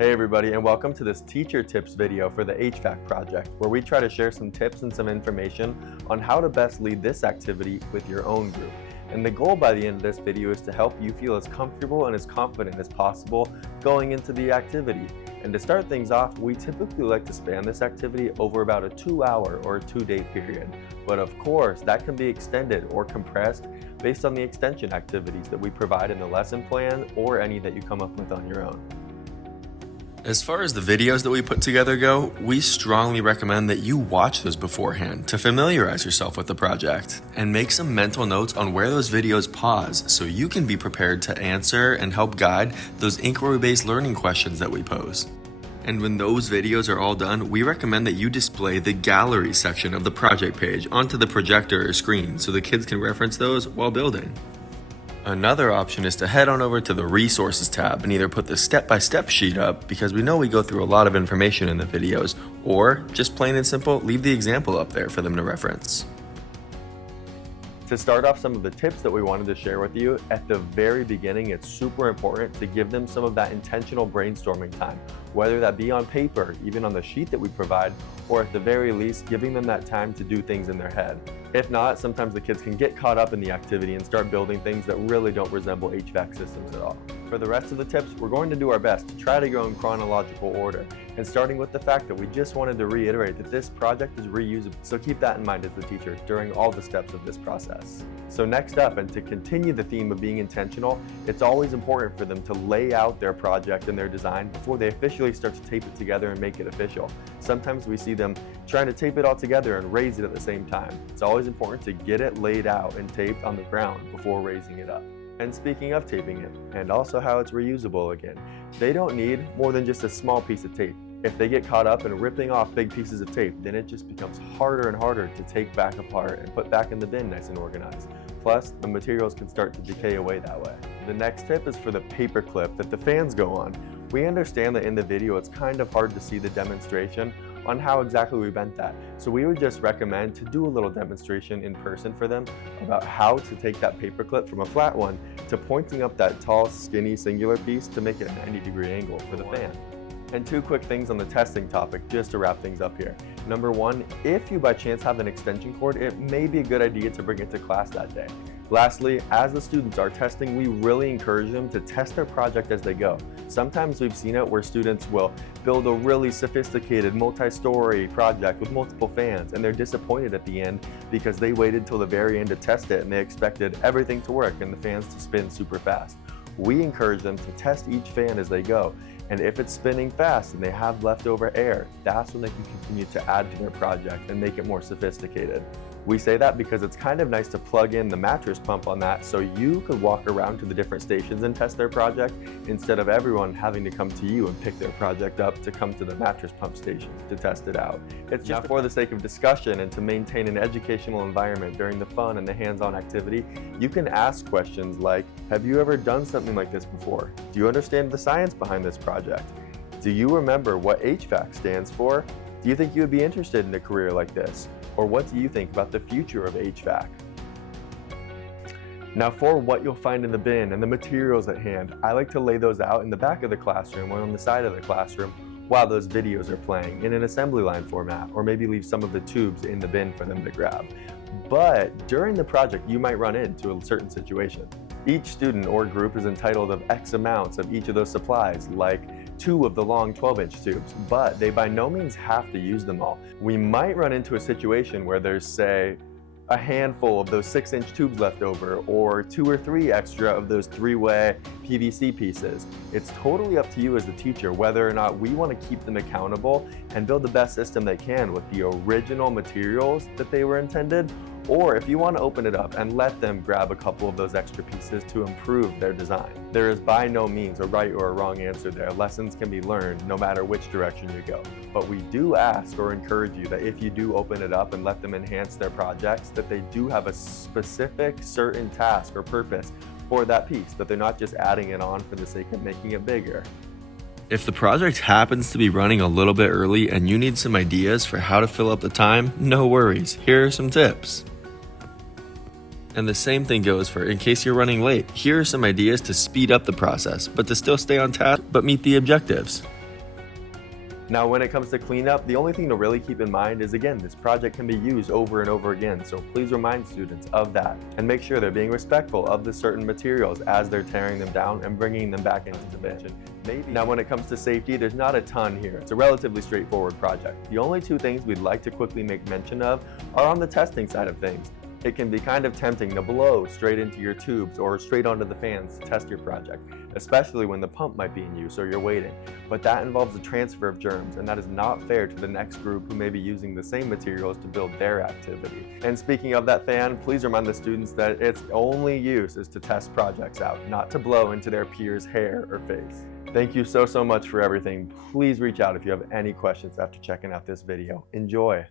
Hey everybody, and welcome to this teacher tips video for the HVAC project, where we try to share some tips and some information on how to best lead this activity with your own group. And the goal by the end of this video is to help you feel as comfortable and as confident as possible going into the activity. And to start things off, we typically like to span this activity over about a 2-hour or a 2-day period. But of course, that can be extended or compressed based on the extension activities that we provide in the lesson plan or any that you come up with on your own. As far as the videos that we put together go, we strongly recommend that you watch those beforehand to familiarize yourself with the project and make some mental notes on where those videos pause so you can be prepared to answer and help guide those inquiry-based learning questions that we pose. And when those videos are all done, we recommend that you display the gallery section of the project page onto the projector or screen so the kids can reference those while building. Another option is to head on over to the Resources tab and either put the step-by-step sheet up, because we know we go through a lot of information in the videos, or just plain and simple, leave the example up there for them to reference. To start off some of the tips that we wanted to share with you, at the very beginning, it's super important to give them some of that intentional brainstorming time, whether that be on paper, even on the sheet that we provide, or at the very least, giving them that time to do things in their head. If not, sometimes the kids can get caught up in the activity and start building things that really don't resemble HVAC systems at all. For the rest of the tips, we're going to do our best to try to go in chronological order, and starting with the fact that we just wanted to reiterate that this project is reusable, so keep that in mind as the teacher during all the steps of this process. So next up, and to continue the theme of being intentional, it's always important for them to lay out their project and their design before they officially start to tape it together and make it official. Sometimes we see them trying to tape it all together and raise it at the same time. It's always important to get it laid out and taped on the ground before raising it up. And speaking of taping it, and also how it's reusable again, they don't need more than just a small piece of tape. If they get caught up in ripping off big pieces of tape, then it just becomes harder and harder to take back apart and put back in the bin nice and organized. Plus, the materials can start to decay away that way. The next tip is for the paper clip that the fans go on. We understand that in the video it's kind of hard to see the demonstration on how exactly we bent that. So we would just recommend to do a little demonstration in person for them about how to take that paper clip from a flat one to pointing up that tall, skinny, singular piece to make it a 90-degree angle for the fan. And 2 quick things on the testing topic just to wrap things up here. Number 1, if you by chance have an extension cord, it may be a good idea to bring it to class that day. Lastly, as the students are testing, we really encourage them to test their project as they go. Sometimes we've seen it where students will build a really sophisticated multi-story project with multiple fans, and they're disappointed at the end because they waited till the very end to test it and they expected everything to work and the fans to spin super fast. We encourage them to test each fan as they go, and if it's spinning fast and they have leftover air, that's when they can continue to add to their project and make it more sophisticated. We say that because it's kind of nice to plug in the mattress pump on that so you could walk around to the different stations and test their project instead of everyone having to come to you and pick their project up to come to the mattress pump station to test it out. It's just for the sake of discussion and to maintain an educational environment during the fun and the hands-on activity. You can ask questions like, have you ever done something like this before? Do you understand the science behind this project? Do you remember what HVAC stands for? Do you think you would be interested in a career like this? Or what do you think about the future of HVAC? Now for what you'll find in the bin and the materials at hand, I like to lay those out in the back of the classroom or on the side of the classroom while those videos are playing in an assembly line format, or maybe leave some of the tubes in the bin for them to grab. But during the project, you might run into a certain situation. Each student or group is entitled of X amounts of each of those supplies, like 2 of the long 12-inch tubes, but they by no means have to use them all. We might run into a situation where there's, say, a handful of those 6-inch tubes left over, or 2 or 3 extra of those 3-way PVC pieces. It's totally up to you as the teacher whether or not we want to keep them accountable and build the best system they can with the original materials that they were intended, or if you want to open it up and let them grab a couple of those extra pieces to improve their design. There is by no means a right or a wrong answer there. Lessons can be learned no matter which direction you go. But we do ask or encourage you that if you do open it up and let them enhance their projects, that they do have a specific certain task or purpose for that piece, that they're not just adding it on for the sake of making it bigger. If the project happens to be running a little bit early and you need some ideas for how to fill up the time, no worries. Here are some tips. And the same thing goes for in case you're running late. Here are some ideas to speed up the process, but to still stay on task, but meet the objectives. Now, when it comes to cleanup, the only thing to really keep in mind is, again, this project can be used over and over again, so please remind students of that and make sure they're being respectful of the certain materials as they're tearing them down and bringing them back into the bin. Now, when it comes to safety, there's not a ton here. It's a relatively straightforward project. The only two things we'd like to quickly make mention of are on the testing side of things. It can be kind of tempting to blow straight into your tubes or straight onto the fans to test your project, especially when the pump might be in use or you're waiting. But that involves the transfer of germs, and that is not fair to the next group who may be using the same materials to build their activity. And speaking of that fan, please remind the students that its only use is to test projects out, not to blow into their peers' hair or face. Thank you so much for everything. Please reach out if you have any questions after checking out this video. Enjoy!